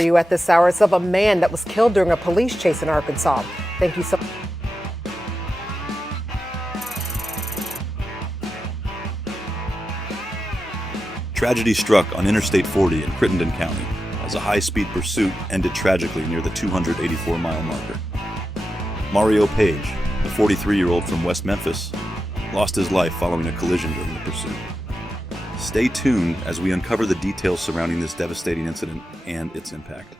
for you at this hour. It's of a man that was killed during a police chase in Arkansas. Thank you so much. Tragedy struck on Interstate 40 in Crittenden County as a high-speed pursuit ended tragically near the 284-mile marker. Mario Page, the 43-year-old from West Memphis, lost his life following a collision during the pursuit. Stay tuned as we uncover the details surrounding this devastating incident and its impact.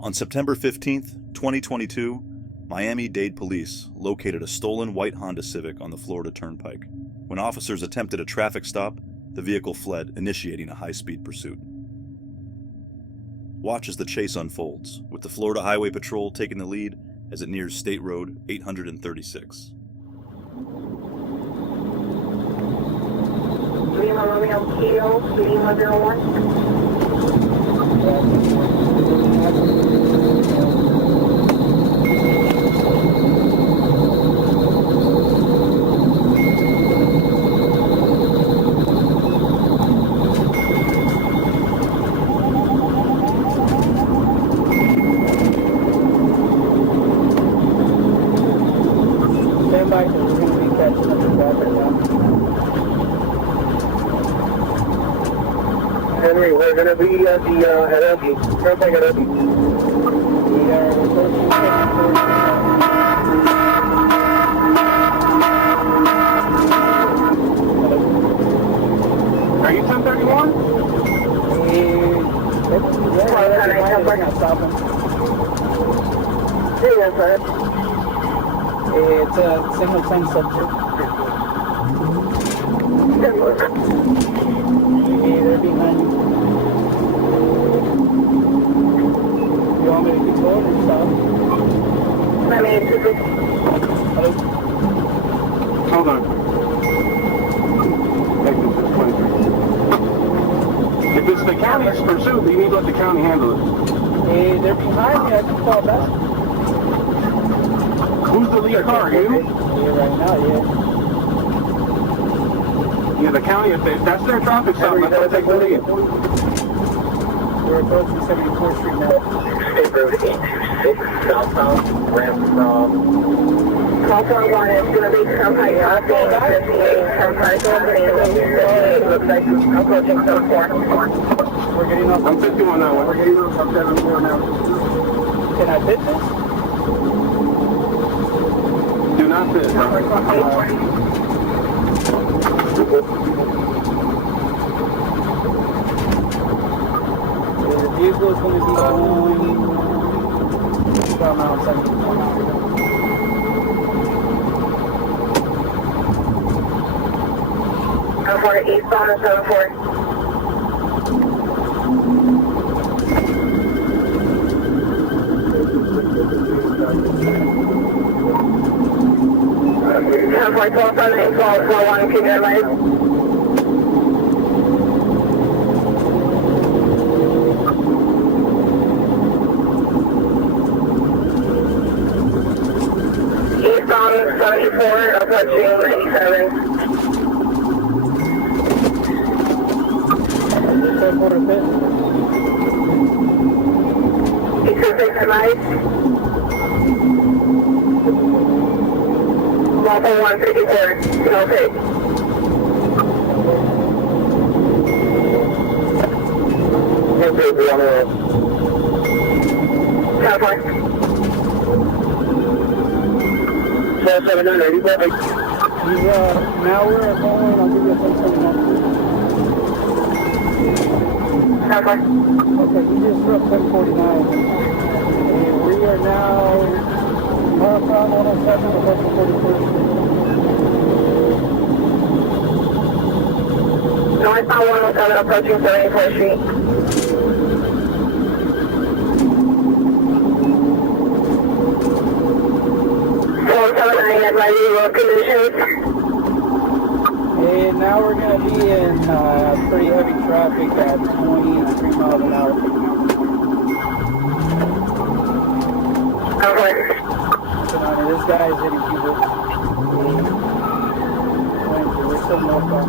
On September 15th, 2022, Miami-Dade police located a stolen white Honda Civic on the Florida Turnpike. When officers attempted a traffic stop, the vehicle fled, initiating a high-speed pursuit. Watch as the chase unfolds, with the Florida Highway Patrol taking the lead as it nears State Road 836. Lima Romeo Kilo, Lima 01. Stand by, we're going to be catching up with that right now. Henry, we're going to be at the Harrowing. Turnpike Harrowing. We are approaching Are you 1031? Yeah, I'm not stopping. Hey, that's right. It's a single time subject. They're behind you. You want me to keep going or stop? Hello? Hold on. If it's the county's pursuit, you need to let the county handle it. They're behind me. I can call back. Who's the lead car? You? Yeah, right now, yeah. Yeah, the county, if that's their traffic stop, let them take the lead. We're approaching 74th Street now. State Road 826, southbound, ramp from Call 41 is going to be Turnpike Crossing, 58, Turnpike Crossing, 58, looks like approaching 74. We're getting off. I'm 51 now. We're getting off. I'm 74 now. Can I fit this? Do not sit. The vehicle is going to be going around 74 miles. For eastbound and 74. For 12, 7, 12, 1, keep your lights. Eastbound 74, approaching 97. Level 154, no take. Okay, 700, you got me. Now we're going, I'll give you a 779. Okay, we just struck 749. And we are now northbound 107 with 41st. Northbound 107 approaching 74th Street. 479 at ready road conditions. And now we're going to be in pretty heavy traffic at 23 miles an hour. Okay. This guy is hitting people. We're still northbound.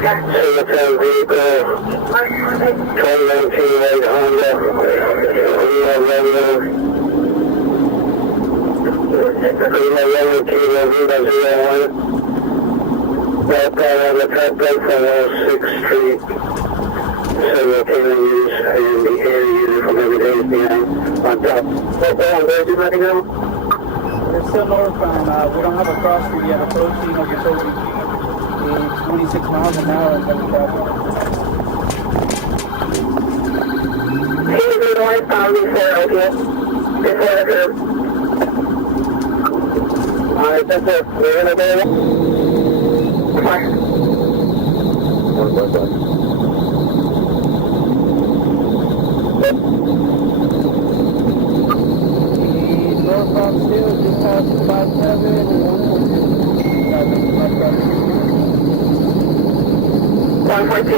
98 vehicle, 2019 Red Honda, we have regular Kilo 01, that car on the top plate from 6th Street, simultaneous use and the air user from every day is behind on top. What where did you let it go? We're still northbound. We don't have a cross street yet. Approaching Okeechobee. It's 26 miles an hour in heavy traffic. He's northbound before, okay? Before the curb. Alright, that's it. We're gonna go. Fine. Northbound still just past 57 and 114,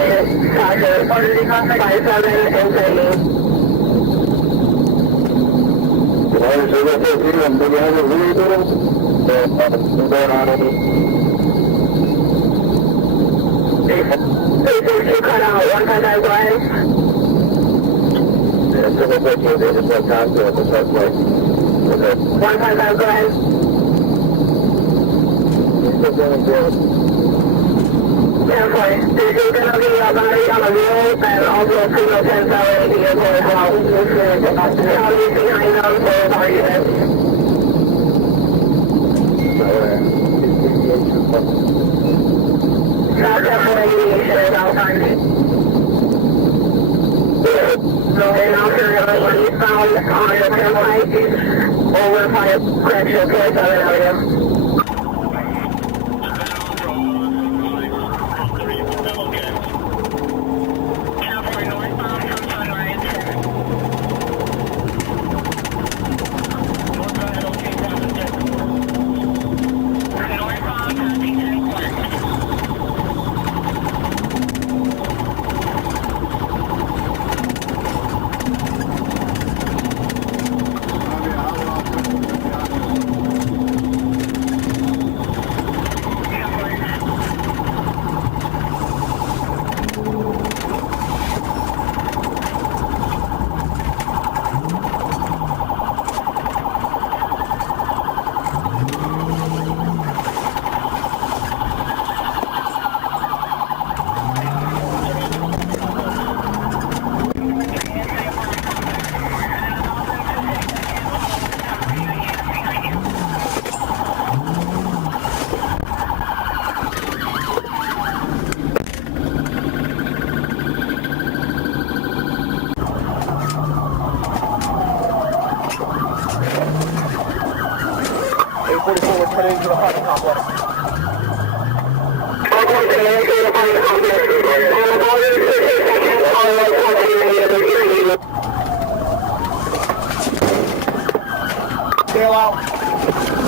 Tasha, 57 and 30. You cut out 155 Brian. Yeah, so that's what you did. It's what time to it. That's like, okay. 155 Brian. It's going good. Yeah, fine. This is going to be a battery on the wheel and also a single 10 cell vehicle as well. I'll be behind them, so are you there? That's definitely aviation is outside. So then I'll turn it over eastbound on your turnpike over by Correctional Care 7 Avenue. Tail out.